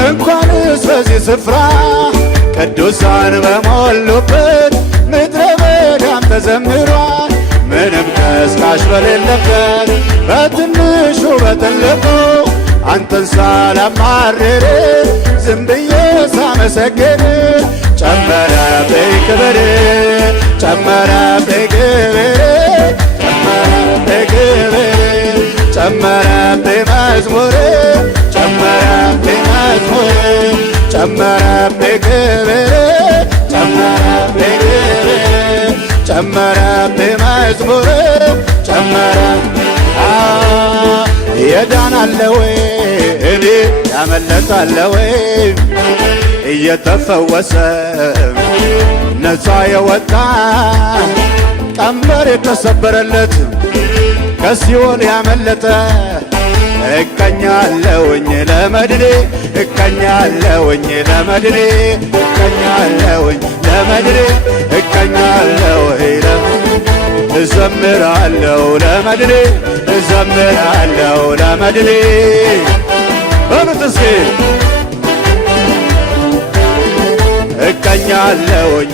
እንኳንስ በዚህ ስፍራ ቅዱሳን በሞሉበት ምድረ በዳም ተዘምሯል። ምንም ቀስቃሽ በሌለበት በትንሹ በትልቁ አንተን ሳላማርር ዝም ብዬ ሳመሰግን ጨመረብኝ ክብር ጨመረብኝ ክብር ጨመረብኝ ክብር ጨመረብኝ መዝሙር ጨመረብኝ መዝሙር ጨመረብኝ ክብር ጨመረብኝ ክብር ጨመረብኝ መዝሙር ጨመረብኝ የዳናለ ወይ እኔ ያመለጣለ ወይ እየተፈወሰ ነፃ የወጣ ቀንበር የተሰበረለት ከሲኦል ያመለጠ እቀኛለሁኝ ለመድኔ እቀኛለሁኝ ለመድኔ እቀኛለሁኝ ለመድኔ እቀኛለሁኝ እዘምራለሁ ለመድኔ እዘምራለሁ ለመድኔ በሉት እስኪ እቀኛለሁኝ